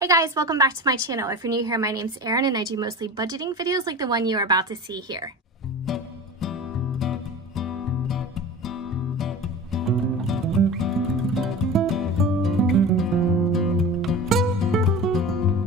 Hey guys, welcome back to my channel. If you're new here, my name's Erin and I do mostly budgeting videos like the one you are about to see here.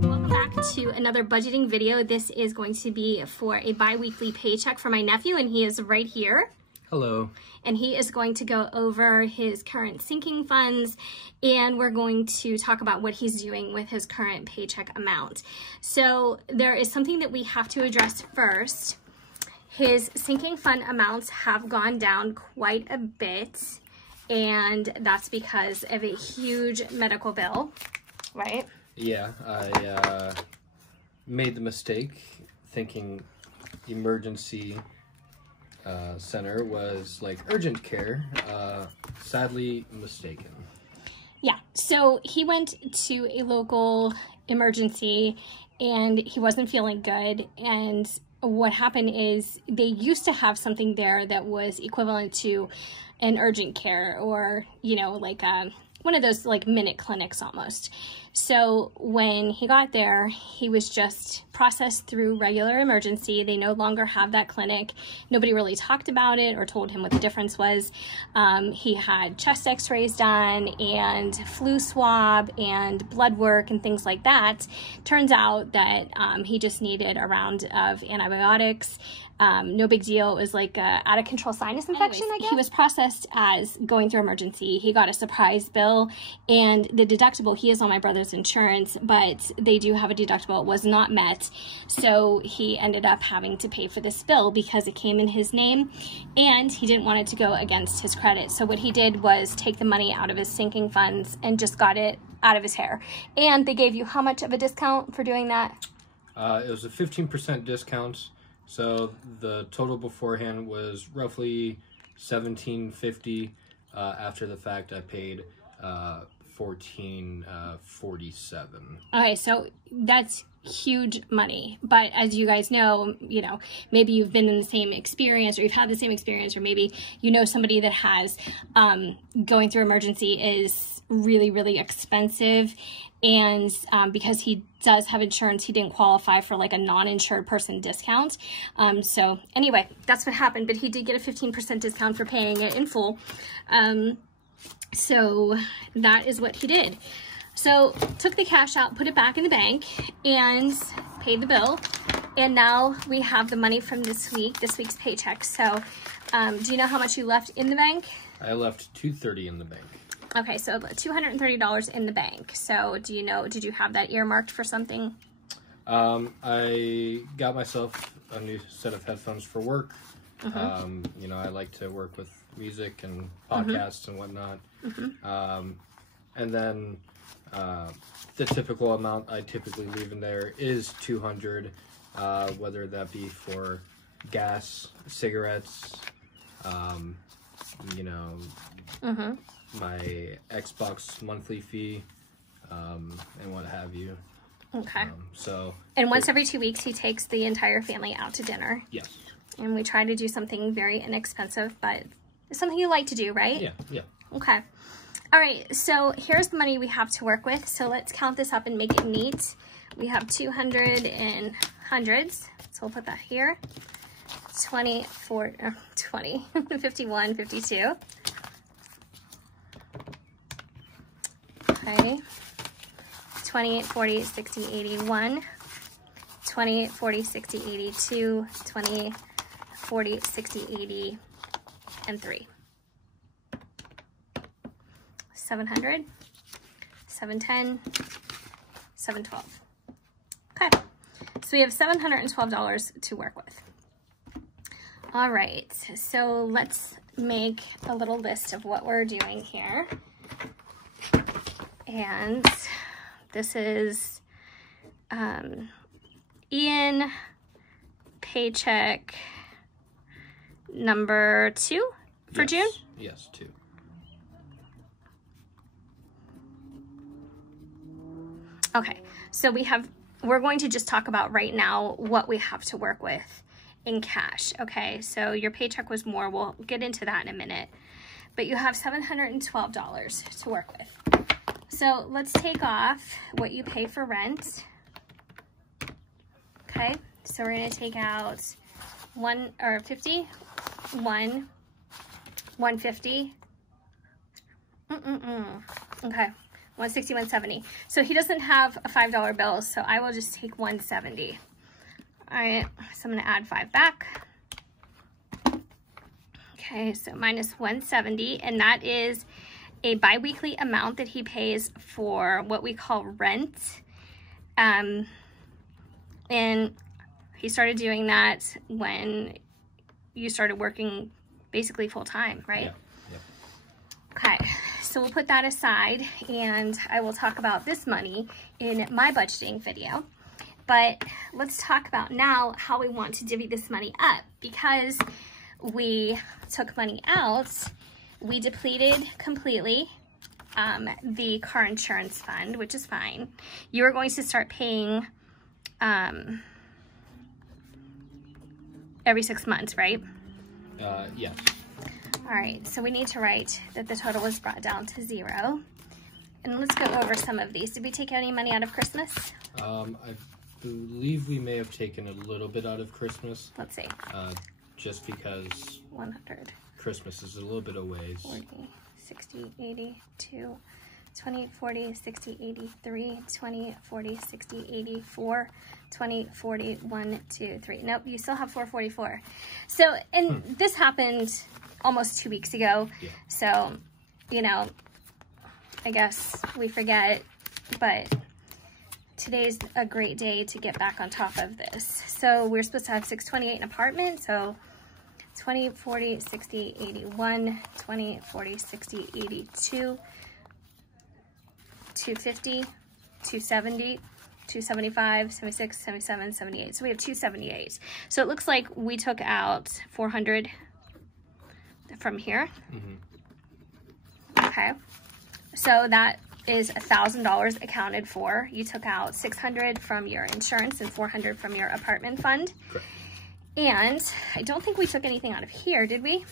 Welcome back to another budgeting video. This is going to be for a bi-weekly paycheck for my nephew, and he is right here. Hello. And he is going to go over his current sinking funds, and we're going to talk about what he's doing with his current paycheck amount. So there is something that we have to address first. His sinking fund amounts have gone down quite a bit, and that's because of a huge medical bill, right? Yeah, I made the mistake thinking emergency center was like urgent care. Sadly mistaken. Yeah, so he went to a local emergency and he wasn't feeling good, and what happened is they used to have something there that was equivalent to an urgent care, or you know, like one of those like minute clinics almost. So when he got there, he was just processed through regular emergency. They no longer have that clinic. Nobody really talked about it or told him what the difference was. He had chest x-rays done and flu swab and blood work and things like that. Turns out that he just needed a round of antibiotics. No big deal. It was like a out of control sinus infection, I guess. He was processed as going through emergency. He got a surprise bill, and the deductible, he is on my brother's insurance, but they do have a deductible. It was not met. So he ended up having to pay for this bill because it came in his name and he didn't want it to go against his credit. So what he did was take the money out of his sinking funds and just got it out of his hair. And they gave you how much of a discount for doing that? It was a 15% discount. So the total beforehand was roughly $17.50. After the fact, I paid $14.47. Okay, so that's huge money. But as you guys know, maybe you've been in the same experience, or you've had the same experience, or maybe you know somebody that has going through emergency is really, really expensive. And because he does have insurance, he didn't qualify for like a non-insured person discount. So anyway, that's what happened. But he did get a 15% discount for paying it in full. So that is what he did. So took the cash out, put it back in the bank, and paid the bill. And now we have the money from this week's paycheck. So do you know how much you left in the bank? I left $230 in the bank. Okay, so $230 in the bank. So do you know, did you have that earmarked for something? I got myself a new set of headphones for work. Mm-hmm. I like to work with music and podcasts and whatnot. Mm-hmm. And then the typical amount I typically leave in there is $200, whether that be for gas, cigarettes, Mm-hmm. my Xbox monthly fee, and what have you. Okay. So. And once every 2 weeks, he takes the entire family out to dinner. Yes. And we try to do something very inexpensive, but it's something you like to do, right? Yeah, yeah. Okay. All right, so here's the money we have to work with. So let's count this up and make it neat. We have 200 and hundreds. So we'll put that here. 20, 51, 52. Okay. 20, 40, 60, 81. 20, 40, 60, 82. 20, 40, 60, 80, and 3. 700, 710, 712. Okay, so we have $712 to work with. All right, so let's make a little list of what we're doing here. And this is Ian paycheck number 2 for June? Yes, 2. Okay, so we're going to just talk about right now what we have to work with in cash, okay? So your paycheck was more, we'll get into that in a minute, but you have $712 to work with. So let's take off what you pay for rent. Okay, so we're gonna take out 150, 150. Okay, 160, 170. So he doesn't have a $5 bill, so I will just take 170. All right, so I'm gonna add 5 back. Okay, so minus 170, and that is a bi-weekly amount that he pays for what we call rent. And he started doing that when you started working basically full-time, right? Yeah. Okay, so we'll put that aside, and I will talk about this money in my budgeting video. But let's talk about now how we want to divvy this money up. Because we took money out, we depleted completely the car insurance fund, which is fine. You are going to start paying every 6 months, right? Yes. All right, so we need to write that the total was brought down to 0. And let's go over some of these. Did we take any money out of Christmas? I believe we may have taken a little bit out of Christmas. Let's see. Just because 100. Christmas is a little bit of ways. 40, 60, 80, 2, 20, 40, 60, 80, 3, 20, 40, 60, 80, 4, 20, 40, 1, 2, 3. Nope, you still have 444. So, and this happened almost 2 weeks ago. Yeah. So, you know, I guess we forget, but today's a great day to get back on top of this. So we're supposed to have 628 an apartment. So 20, 40, 60, 81, 20, 40, 60, 82, 250, 270, 275, 76, 77, 78. So we have 278. So it looks like we took out 400 from here. Okay. So that is $1,000 accounted for. You took out 600 from your insurance and 400 from your apartment fund. Correct. And I don't think we took anything out of here, did we?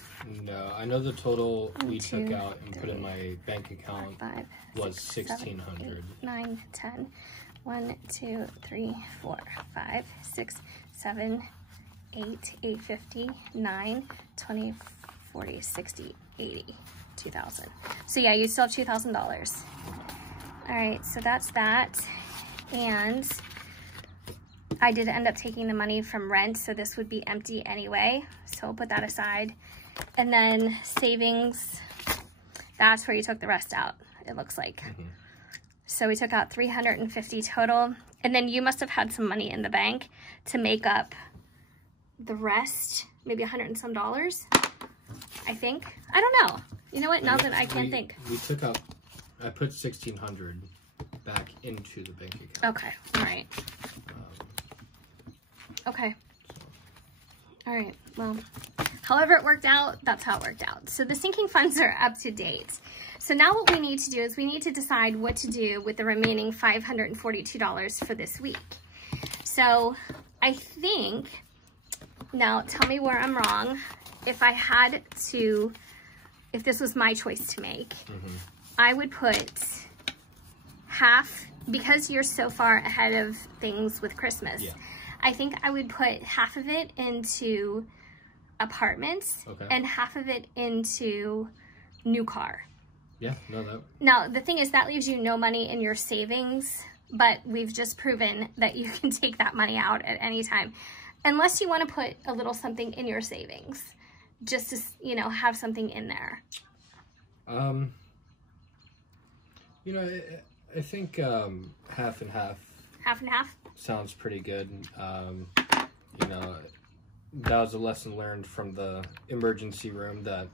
No, I know the total we took out and put in my bank account 5, was 6, 7, 1,600. 8, 9, 10, 1, 2, 3, 4, 5, 6, 7, 8, 850, 9, 20, 40, 60, 80, 2,000. So yeah, you still have $2,000. All right, so that's that. And I did end up taking the money from rent, so this would be empty anyway. So we'll put that aside. And then savings, that's where you took the rest out, it looks like. So we took out 350 total. And then you must have had some money in the bank to make up the rest, maybe $100 and some, I think. I don't know. You know what? Now that I can't think. We took out, I put 1,600 back into the bank account. Okay. All right. Okay. All right. Well, however it worked out, that's how it worked out. So the sinking funds are up to date. So now what we need to do is we need to decide what to do with the remaining $542 for this week. So I think, now tell me where I'm wrong. If I had to, if this was my choice to make, I would put half, because you're so far ahead of things with Christmas. Yeah. I think I would put half of it into apartments and half of it into new car. Yeah, no, that. Now, the thing is that leaves you no money in your savings, but we've just proven that you can take that money out at any time. Unless you want to put a little something in your savings, just to, you know, have something in there. You know, I think half and half. Half and half? Sounds pretty good. You know, that was a lesson learned from the emergency room that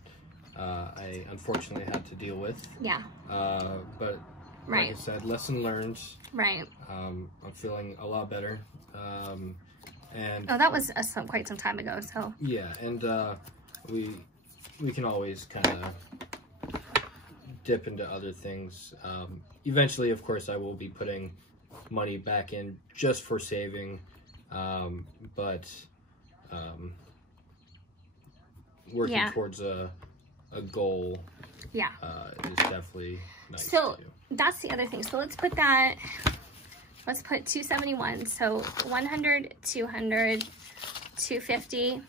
I unfortunately had to deal with. Yeah. But like I said, lesson learned. Right. I'm feeling a lot better. And that was quite some time ago, so. Yeah, and we can always kind of dip into other things. Eventually, of course, I will be putting money back in just for saving, but working towards a goal is definitely nice to do. that's the other thing. So let's put 271. So 100, 200, 250,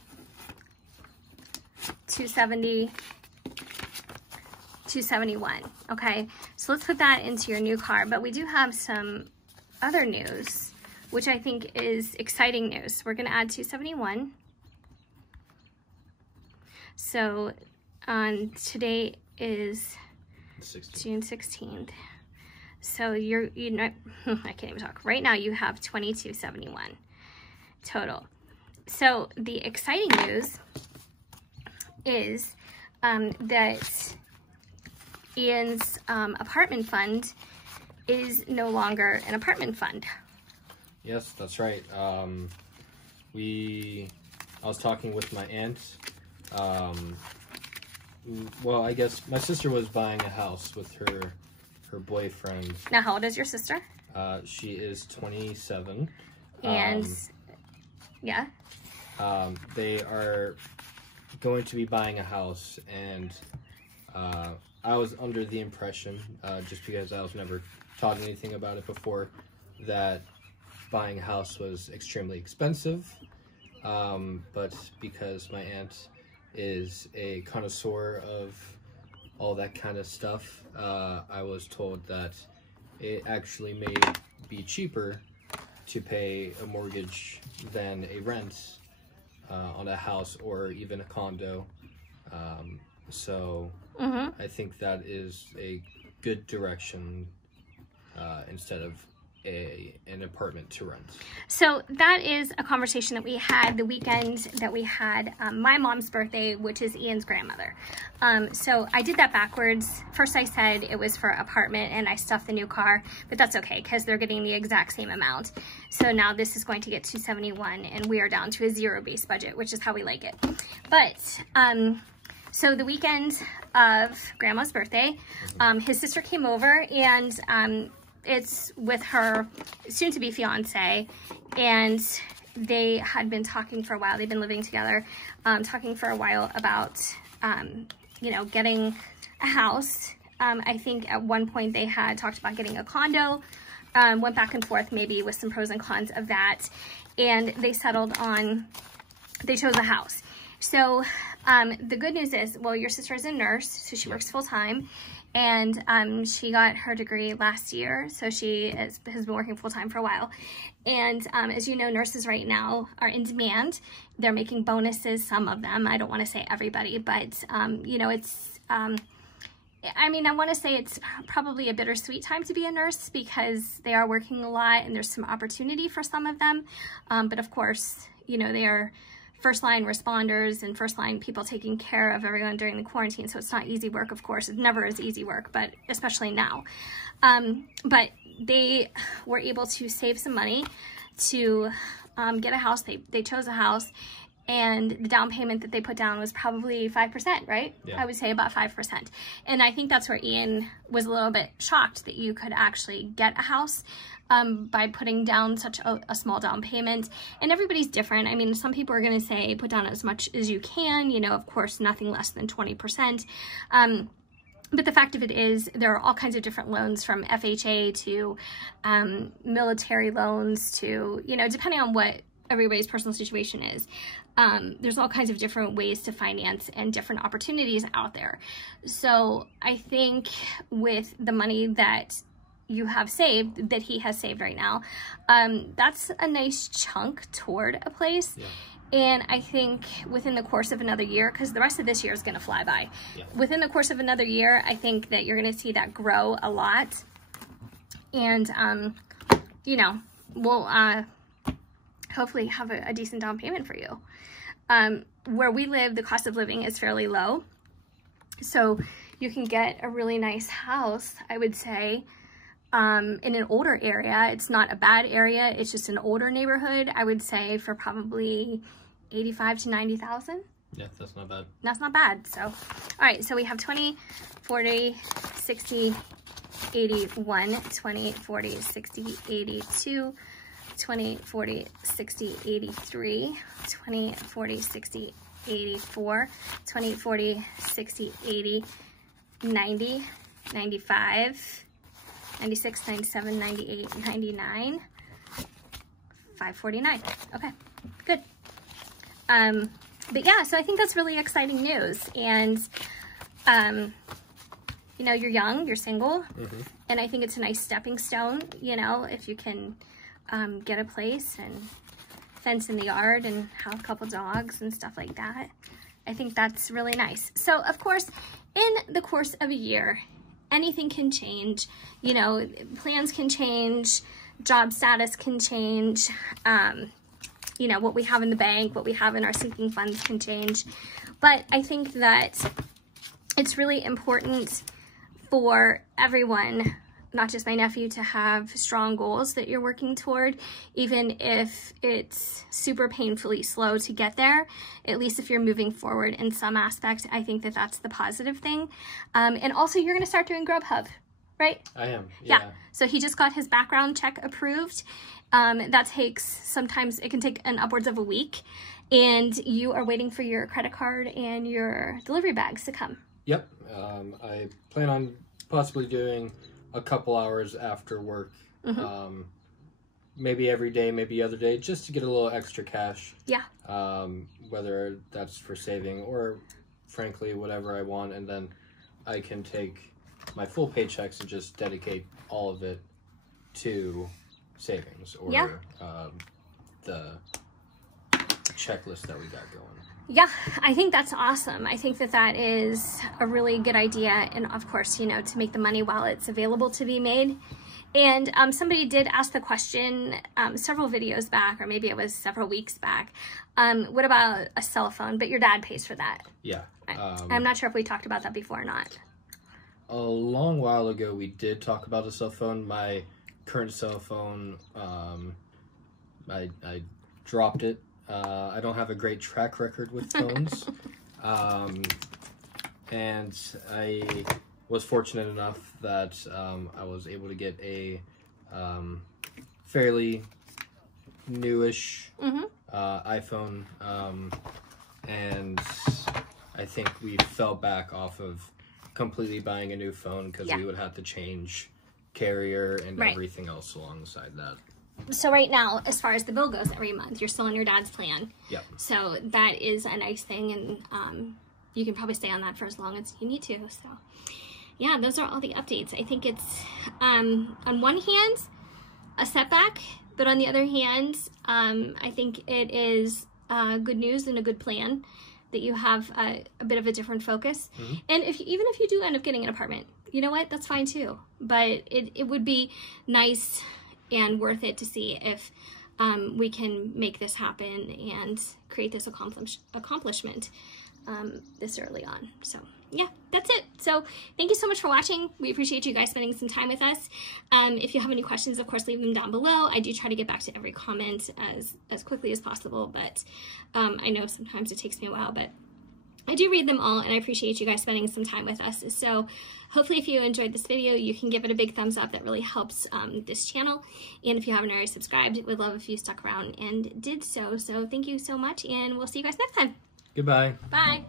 270, 271. Okay, so let's put that into your new car. But we do have some other news, which I think is exciting news. We're going to add 271. So today is 16th. June 16th. So you know, I can't even talk. Right now you have 2271 total. So the exciting news is that Ian's apartment fund is no longer an apartment fund. Yes, that's right. I was talking with my aunt. Well, I guess my sister was buying a house with her boyfriend. Now, how old is your sister? She is 27. And yeah. They are going to be buying a house, and I was under the impression, just because I was never taught anything about it before, that buying a house was extremely expensive. But because my aunt is a connoisseur of all that kind of stuff, I was told that it actually may be cheaper to pay a mortgage than a rent on a house or even a condo. So I think that is a good direction instead of an apartment to rent. So that is a conversation that we had the weekend that we had my mom's birthday, which is Ian's grandmother. So I did that backwards. First I said it was for apartment and I stuffed the new car, but that's okay because they're getting the exact same amount. So now this is going to get 271 and we are down to a zero base budget, which is how we like it. But so the weekend of grandma's birthday, his sister came over, and it's with her soon-to-be fiance, and they had been talking for a while. They've been living together, talking for a while about, you know, getting a house. I think at one point they had talked about getting a condo, went back and forth maybe with some pros and cons of that, and they settled on, they chose a house. So the good news is, well, your sister is a nurse, so she works full-time. And she got her degree last year, so she has been working full-time for a while. And as you know, nurses right now are in demand. They're making bonuses, some of them. I don't want to say everybody, but, you know, it's, I mean, I want to say it's probably a bittersweet time to be a nurse because they are working a lot and there's some opportunity for some of them. But of course, you know, they are first-line responders and first-line people taking care of everyone during the quarantine, so it's not easy work, of course. It never is easy work, but especially now. But they were able to save some money to get a house. They chose a house, and the down payment that they put down was probably 5%, right? Yeah. I would say about 5%. And I think that's where Ian was a little bit shocked that you could actually get a house by putting down such a small down payment. And everybody's different. I mean, some people are going to say put down as much as you can, you know, of course, nothing less than 20%. But the fact of it is there are all kinds of different loans, from FHA to military loans to, you know, depending on what everybody's personal situation is. There's all kinds of different ways to finance and different opportunities out there. So I think with the money that you have saved, that he has saved right now, that's a nice chunk toward a place. Yeah. And I think within the course of another year, because the rest of this year is going to fly by, yeah, within the course of another year, I think that you're going to see that grow a lot. And, you know, we'll hopefully have a decent down payment for you. Where we live, the cost of living is fairly low. So you can get a really nice house, I would say, in an older area. It's not a bad area. It's just an older neighborhood. I would say for probably 85 to 90,000. Yeah, that's not bad. That's not bad. So, all right. So we have 20, 40, 60, 81, 20, 40, 60, 82, 20, 40, 60, 83, 20, 40, 60, 84, 20, 40, 60, 80, 90, 95, 96, 97, 98, 99, 549. Okay, good. But yeah, so I think that's really exciting news. And, you know, you're young, you're single, and I think it's a nice stepping stone, you know, if you can get a place and fence in the yard and have a couple dogs and stuff like that. I think that's really nice. So, of course, in the course of a year, anything can change. You know, plans can change, job status can change, you know, what we have in the bank, what we have in our sinking funds can change. But I think that it's really important for everyone, not just my nephew, to have strong goals that you're working toward, even if it's super painfully slow to get there. At least if you're moving forward in some aspect, I think that that's the positive thing. And also, you're going to start doing Grubhub, right? I am, yeah. So he just got his background check approved. That takes, sometimes it can take upwards of a week, and you are waiting for your credit card and your delivery bags to come. Yep. I plan on possibly doing a couple hours after work, maybe every day, maybe other day, just to get a little extra cash. Yeah. Whether that's for saving or, frankly, whatever I want, and then I can take my full paychecks and just dedicate all of it to savings or the checklist that we got going. Yeah, I think that's awesome. I think that that is a really good idea. And of course, you know, to make the money while it's available to be made. And somebody did ask the question several videos back, or maybe it was several weeks back, what about a cell phone? But your dad pays for that. Yeah. I'm not sure if we talked about that before or not. A long while ago, we did talk about a cell phone. My current cell phone, I dropped it. I don't have a great track record with phones. And I was fortunate enough that I was able to get a fairly newish iPhone. And I think we fell back off of completely buying a new phone because we would have to change carrier and everything else alongside that. So right now, as far as the bill goes every month, you're still on your dad's plan. Yep. So that is a nice thing, and you can probably stay on that for as long as you need to. So yeah, those are all the updates. I think it's, on one hand, a setback, but on the other hand, I think it is good news and a good plan that you have a bit of a different focus. And even if you do end up getting an apartment, you know what, that's fine too. But it would be nice and worth it to see if we can make this happen and create this accomplishment this early on. So yeah, that's it. So thank you so much for watching. We appreciate you guys spending some time with us. If you have any questions, of course, leave them down below. I do try to get back to every comment as quickly as possible, but I know sometimes it takes me a while, but I do read them all, and I appreciate you guys spending some time with us. So hopefully if you enjoyed this video, you can give it a big thumbs up. That really helps this channel. And if you haven't already subscribed, we'd love if you stuck around and did so. So thank you so much, and we'll see you guys next time. Goodbye. Bye.